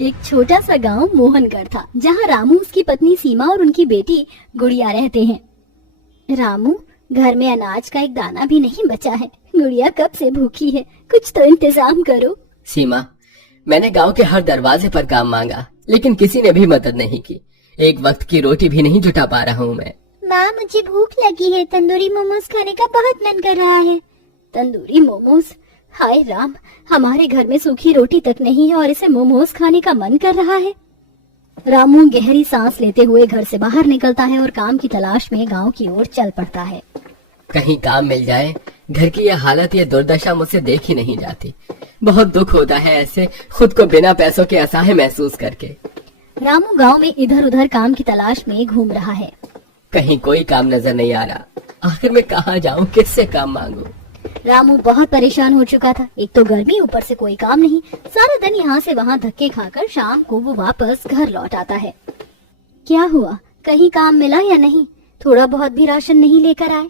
एक छोटा सा गांव मोहनगढ़ था, जहां रामू, उसकी पत्नी सीमा और उनकी बेटी गुड़िया रहते हैं। रामू, घर में अनाज का एक दाना भी नहीं बचा है। गुड़िया कब से भूखी है, कुछ तो इंतजाम करो। सीमा, मैंने गांव के हर दरवाजे पर काम मांगा, लेकिन किसी ने भी मदद नहीं की। एक वक्त की रोटी भी नहीं जुटा पा रहा हूँ मैं। माँ, मुझे भूख लगी है, तंदूरी मोमोज खाने का बहुत मन कर रहा है। तंदूरी मोमोज? हाय राम, हमारे घर में सूखी रोटी तक नहीं है और इसे मोमोज खाने का मन कर रहा है। रामू गहरी सांस लेते हुए घर से बाहर निकलता है और काम की तलाश में गांव की ओर चल पड़ता है। कहीं काम मिल जाए। घर की यह हालत, यह दुर्दशा मुझसे देखी नहीं जाती। बहुत दुख होता है ऐसे खुद को बिना पैसों के असहाय महसूस करके। रामू गांव में इधर उधर काम की तलाश में घूम रहा है। कहीं कोई काम नजर नहीं आ रहा। आखिर मैं कहाँ जाऊँ, किससे काम मांगू? रामू बहुत परेशान हो चुका था। एक तो गर्मी, ऊपर से कोई काम नहीं। सारा दिन यहाँ से वहाँ धक्के खाकर शाम को वो वापस घर लौट आता है। क्या हुआ, कहीं काम मिला या नहीं? थोड़ा बहुत भी राशन नहीं लेकर आए?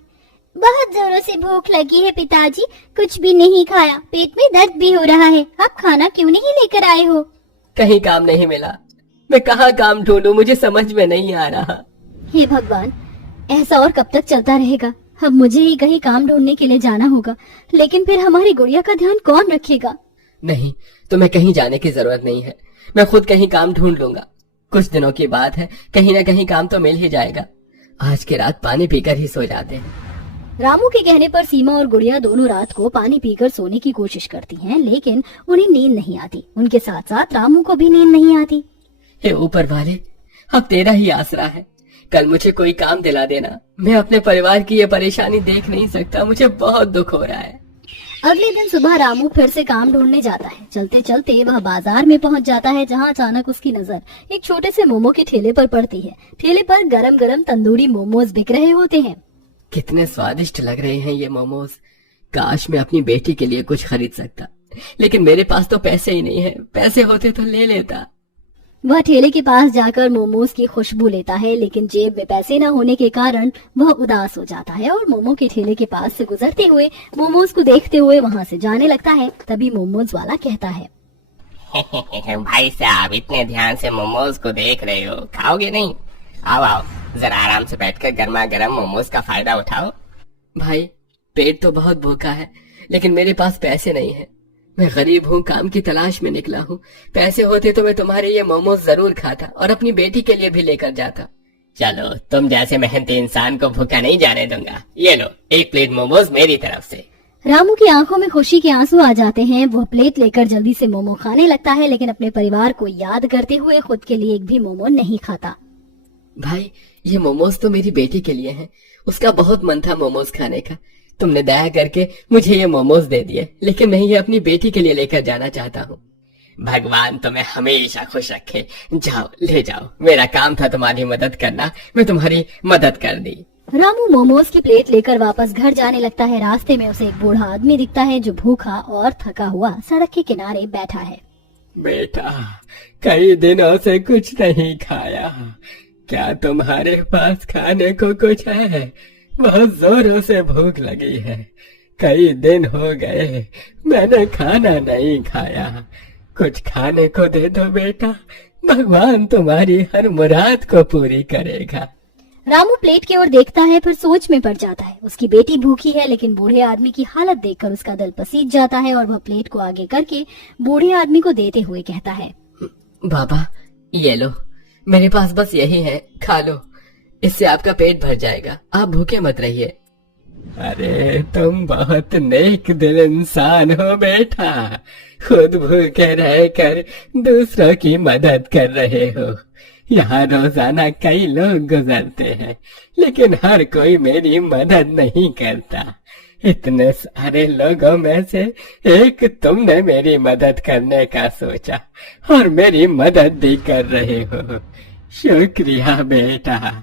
बहुत जोरों से भूख लगी है पिताजी, कुछ भी नहीं खाया, पेट में दर्द भी हो रहा है। आप खाना क्यों नहीं लेकर आए हो? कहीं काम नहीं मिला। मैं कहाँ काम ढूंढूं, मुझे समझ में नहीं आ रहा। हे भगवान, ऐसा और कब तक चलता रहेगा? अब मुझे ही कहीं काम ढूंढने के लिए जाना होगा, लेकिन फिर हमारी गुड़िया का ध्यान कौन रखेगा? नहीं, तुम्हें कहीं जाने की जरूरत नहीं है। मैं खुद कहीं काम ढूंढ लूंगा। कुछ दिनों की बात है, कहीं न कहीं काम तो मिल ही जाएगा। आज की रात पानी पीकर ही सो जाते हैं। रामू के कहने पर सीमा और गुड़िया दोनों रात को पानी पीकर सोने की कोशिश करती हैं, लेकिन उन्हें नींद नहीं आती। उनके साथ साथ रामू को भी नींद नहीं आती। हे ऊपर वाले, अब तेरा ही आसरा है। कल मुझे कोई काम दिला देना। मैं अपने परिवार की ये परेशानी देख नहीं सकता। मुझे बहुत दुख हो रहा है। अगले दिन सुबह रामू फिर से काम ढूंढने जाता है। चलते चलते वह बाजार में पहुंच जाता है, जहां अचानक उसकी नजर एक छोटे से मोमो के ठेले पर पड़ती है। ठेले पर गरम गरम तंदूरी मोमोज बिक रहे होते हैं। कितने स्वादिष्ट लग रहे हैं ये मोमोज। काश मैं अपनी बेटी के लिए कुछ खरीद सकता, लेकिन मेरे पास तो पैसे ही नहीं है। पैसे होते तो ले लेता। वह ठेले के पास जाकर मोमोज की खुशबू लेता है, लेकिन जेब में पैसे न होने के कारण वह उदास हो जाता है और मोमो के ठेले के पास से गुजरते हुए मोमोज को देखते हुए वहां से जाने लगता है। तभी मोमोज वाला कहता है, भाई साहब, इतने ध्यान से मोमोज को देख रहे हो, खाओगे नहीं? आओ आओ, जरा आराम से बैठकर गर्मा गर्म मोमोज का फायदा उठाओ। भाई, पेट तो बहुत भूखा है, लेकिन मेरे पास पैसे नहीं है। मैं गरीब हूँ, काम की तलाश में निकला हूँ। पैसे होते तो मैं तुम्हारे ये मोमोज जरूर खाता और अपनी बेटी के लिए भी लेकर जाता। चलो, तुम जैसे मेहनती इंसान को भूखा नहीं जाने दूंगा। ये लो, एक प्लेट मोमोज मेरी तरफ से। रामू की आंखों में खुशी के आंसू आ जाते हैं। वह प्लेट लेकर जल्दी से मोमो खाने लगता है, लेकिन अपने परिवार को याद करते हुए खुद के लिए एक भी मोमो नहीं खाता। भाई, ये मोमोज तो मेरी बेटी के लिए हैं। उसका बहुत मन था मोमोज खाने का। तुमने दया करके मुझे ये मोमोज दे दिए, लेकिन मैं ये अपनी बेटी के लिए लेकर जाना चाहता हूँ। भगवान तुम्हें हमेशा खुश रखे। जाओ, ले जाओ। मेरा काम था तुम्हारी मदद करना, मैं तुम्हारी मदद कर दी। रामू मोमोज की प्लेट लेकर वापस घर जाने लगता है। रास्ते में उसे एक बूढ़ा आदमी दिखता है, जो भूखा और थका हुआ सड़क के किनारे बैठा है। बेटा, कई दिनों से कुछ नहीं खाया। क्या तुम्हारे पास खाने को कुछ है? बहुत जोरों से भूख लगी है। कई दिन हो गए मैंने खाना नहीं खाया। कुछ खाने को दे दो बेटा, भगवान तुम्हारी हर मुराद को पूरी करेगा। रामू प्लेट की ओर देखता है, फिर सोच में पड़ जाता है। उसकी बेटी भूखी है, लेकिन बूढ़े आदमी की हालत देखकर उसका दिल पसीज जाता है और वह प्लेट को आगे करके बूढ़े आदमी को देते हुए कहता है, बाबा, ये लो, मेरे पास बस यही है, खा लो। इससे आपका पेट भर जाएगा। आप भूखे मत रहिए। अरे, तुम बहुत नेक दिल इंसान हो बेटा। खुद भूखे रहकर दूसरों की मदद कर रहे हो। यहाँ रोजाना कई लोग गुजरते हैं, लेकिन हर कोई मेरी मदद नहीं करता। इतने सारे लोगों में से एक तुमने मेरी मदद करने का सोचा और मेरी मदद भी कर रहे हो। शुक्रिया बेटा।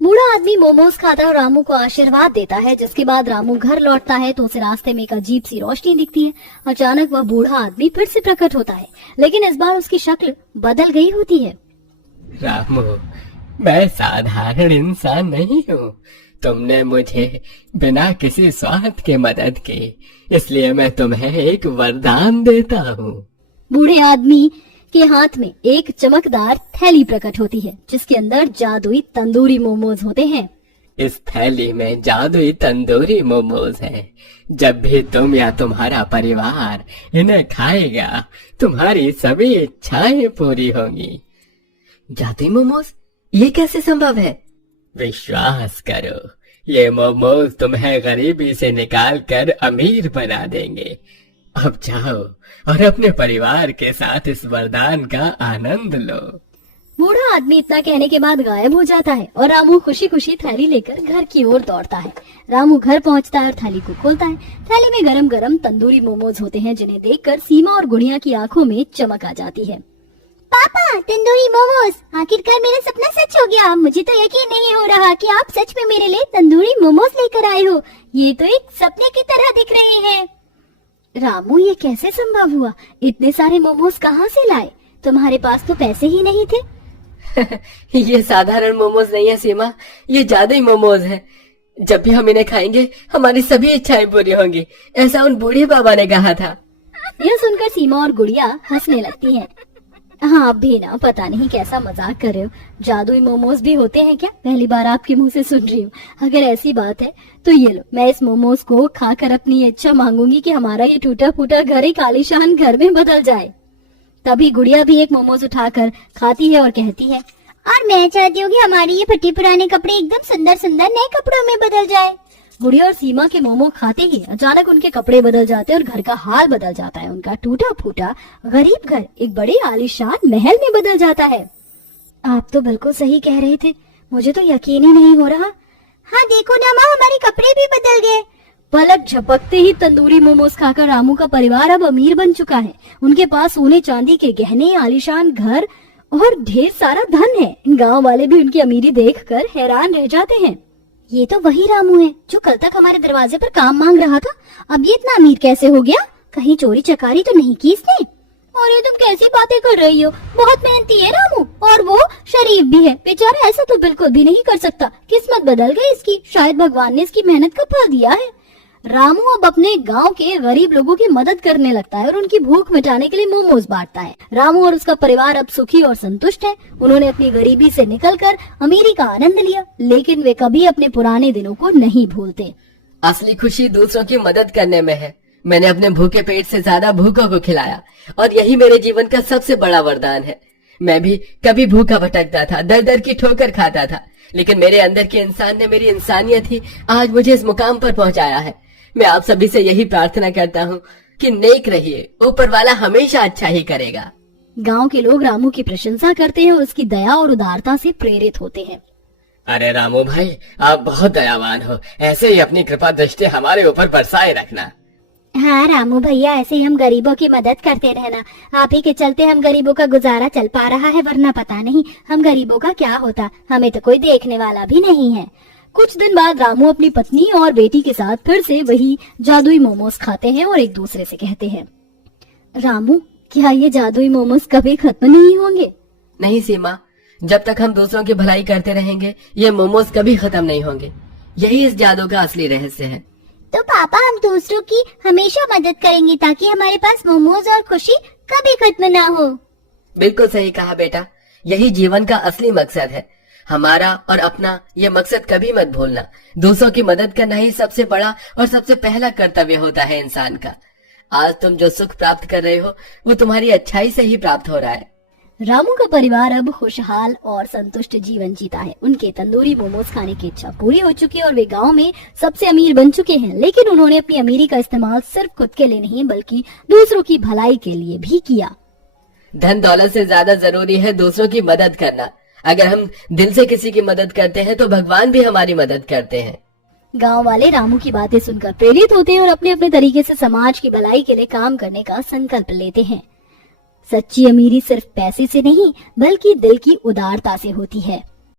बूढ़ा आदमी मोमोज खाता और रामू को आशीर्वाद देता है। जिसके बाद रामू घर लौटता है तो उसे रास्ते में एक अजीब सी रोशनी दिखती है। अचानक वह बूढ़ा आदमी फिर से प्रकट होता है, लेकिन इस बार उसकी शक्ल बदल गई होती है। रामू, मैं साधारण इंसान नहीं हूँ। तुमने मुझे बिना किसी स्वार्थ के मदद की, इसलिए मैं तुम्हें एक वरदान देता हूँ। बूढ़े आदमी के हाथ में एक चमकदार थैली प्रकट होती है जिसके अंदर जादुई तंदूरी मोमोज होते हैं। इस थैली में जादुई तंदूरी मोमोज हैं। जब भी तुम या तुम्हारा परिवार इन्हें खाएगा, तुम्हारी सभी इच्छाएं पूरी होंगी। जादुई मोमोज, ये कैसे संभव है? विश्वास करो, ये मोमोज तुम्हें गरीबी से निकाल कर अमीर बना देंगे। अब जाओ और अपने परिवार के साथ इस वरदान का आनंद लो। बूढ़ा आदमी इतना कहने के बाद गायब हो जाता है और रामू खुशी खुशी थैली लेकर घर की ओर दौड़ता है। रामू घर पहुंचता है और थैली को खोलता है। थैली में गरम गरम तंदूरी मोमोज होते हैं जिन्हें देखकर सीमा और गुड़िया की आंखों में चमक आ जाती है। पापा, तंदूरी मोमोज, आखिरकार मेरा सपना सच हो गया। मुझे तो यकीन नहीं हो रहा कि आप सच में मेरे लिए तंदूरी मोमोज लेकर आए हो। ये तो एक सपने की तरह दिख रहे हैं। रामू, ये कैसे संभव हुआ? इतने सारे मोमोज कहाँ से लाए? तुम्हारे पास तो पैसे ही नहीं थे। ये साधारण मोमोज नहीं है सीमा, ये जादुई मोमोज हैं। जब भी हम इन्हें खाएंगे हमारी सभी इच्छाएं पूरी होंगी, ऐसा उन बूढ़े बाबा ने कहा था। यह सुनकर सीमा और गुड़िया हंसने लगती हैं। हाँ, आप भी ना पता नहीं कैसा मजाक कर रहे हो। जादुई मोमोज भी होते हैं क्या? पहली बार आपके मुंह से सुन रही हूँ। अगर ऐसी बात है तो ये लो, मैं इस मोमोज को खाकर अपनी इच्छा मांगूंगी कि हमारा ये टूटा फूटा घर एक आलीशान घर में बदल जाए। तभी गुड़िया भी एक मोमोज उठाकर खाती है और कहती है, और मैं चाहती हूँ कि हमारे ये फटे पुराने कपड़े एकदम सुंदर सुंदर नए कपड़ों में बदल जाए। गुड़िया और सीमा के मोमो खाते ही अचानक उनके कपड़े बदल जाते हैं और घर का हाल बदल जाता है। उनका टूटा फूटा गरीब घर एक बड़े आलीशान महल में बदल जाता है। आप तो बिल्कुल सही कह रहे थे, मुझे तो यकीन ही नहीं हो रहा। हाँ देखो ना माँ, हमारे कपड़े भी बदल गए। पलक झपकते ही तंदूरी मोमोज खाकर रामू का परिवार अब अमीर बन चुका है। उनके पास सोने चांदी के गहने, आलीशान घर और ढेर सारा धन है। गांव वाले भी उनकी अमीरी देखकर हैरान रह जाते हैं। ये तो वही रामू है जो कल तक हमारे दरवाजे पर काम मांग रहा था। अब ये इतना अमीर कैसे हो गया? कहीं चोरी चकारी तो नहीं की इसने? और ये तुम कैसी बातें कर रही हो? बहुत मेहनती है रामू, और वो शरीफ भी है। बेचारा ऐसा तो बिल्कुल भी नहीं कर सकता। किस्मत बदल गई इसकी। शायद भगवान ने इसकी मेहनत का फल दिया है। रामू अब अपने गांव के गरीब लोगों की मदद करने लगता है और उनकी भूख मिटाने के लिए मोमोज बांटता है। रामू और उसका परिवार अब सुखी और संतुष्ट है। उन्होंने अपनी गरीबी से निकलकर अमीरी का आनंद लिया, लेकिन वे कभी अपने पुराने दिनों को नहीं भूलते। असली खुशी दूसरों की मदद करने में है। मैंने अपने भूखे पेट से ज्यादा भूखों को खिलाया और यही मेरे जीवन का सबसे बड़ा वरदान है। मैं भी कभी भूखा भटकता था, दर दर की ठोकर खाता था, लेकिन मेरे अंदर के इंसान ने मेरी इंसानियत ही आज मुझे इस मुकाम पर पहुंचाया है। मैं आप सभी से यही प्रार्थना करता हूँ कि नेक रहिए, ऊपर वाला हमेशा अच्छा ही करेगा। गांव के लोग रामू की प्रशंसा करते हैं और उसकी दया और उदारता से प्रेरित होते हैं। अरे रामू भाई, आप बहुत दयावान हो। ऐसे ही अपनी कृपा दृष्टि हमारे ऊपर बरसाए रखना। हाँ रामू भैया, ऐसे ही हम गरीबों की मदद करते रहना। आप ही के चलते हम गरीबों का गुजारा चल पा रहा है, वरना पता नहीं हम गरीबों का क्या होता। हमें तो कोई देखने वाला भी नहीं है। कुछ दिन बाद रामू अपनी पत्नी और बेटी के साथ फिर से वही जादुई मोमोज खाते हैं और एक दूसरे से कहते हैं, रामू, क्या ये जादुई मोमोज कभी खत्म नहीं होंगे? नहीं सीमा, जब तक हम दूसरों की भलाई करते रहेंगे ये मोमोज कभी खत्म नहीं होंगे। यही इस जादू का असली रहस्य है। तो पापा, हम दूसरों की हमेशा मदद करेंगे ताकि हमारे पास मोमोज और खुशी कभी खत्म ना हो। बिल्कुल सही कहा बेटा, यही जीवन का असली मकसद है। हमारा और अपना ये मकसद कभी मत भूलना। दूसरों की मदद करना ही सबसे बड़ा और सबसे पहला कर्तव्य होता है इंसान का। आज तुम जो सुख प्राप्त कर रहे हो वो तुम्हारी अच्छाई से ही प्राप्त हो रहा है। रामू का परिवार अब खुशहाल और संतुष्ट जीवन जीता है। उनके तंदूरी मोमोज खाने की इच्छा पूरी हो चुकी है और वे गांव में सबसे अमीर बन चुके हैं। लेकिन उन्होंने अपनी अमीरी का इस्तेमाल सिर्फ खुद के लिए नहीं बल्कि दूसरों की भलाई के लिए भी किया। धन दौलत से ज्यादा जरूरी है दूसरों की मदद करना। अगर हम दिल से किसी की मदद करते हैं तो भगवान भी हमारी मदद करते हैं। गांव वाले रामू की बातें सुनकर प्रेरित होते हैं और अपने अपने तरीके से समाज की भलाई के लिए काम करने का संकल्प लेते हैं। सच्ची अमीरी सिर्फ पैसे से नहीं बल्कि दिल की उदारता से होती है।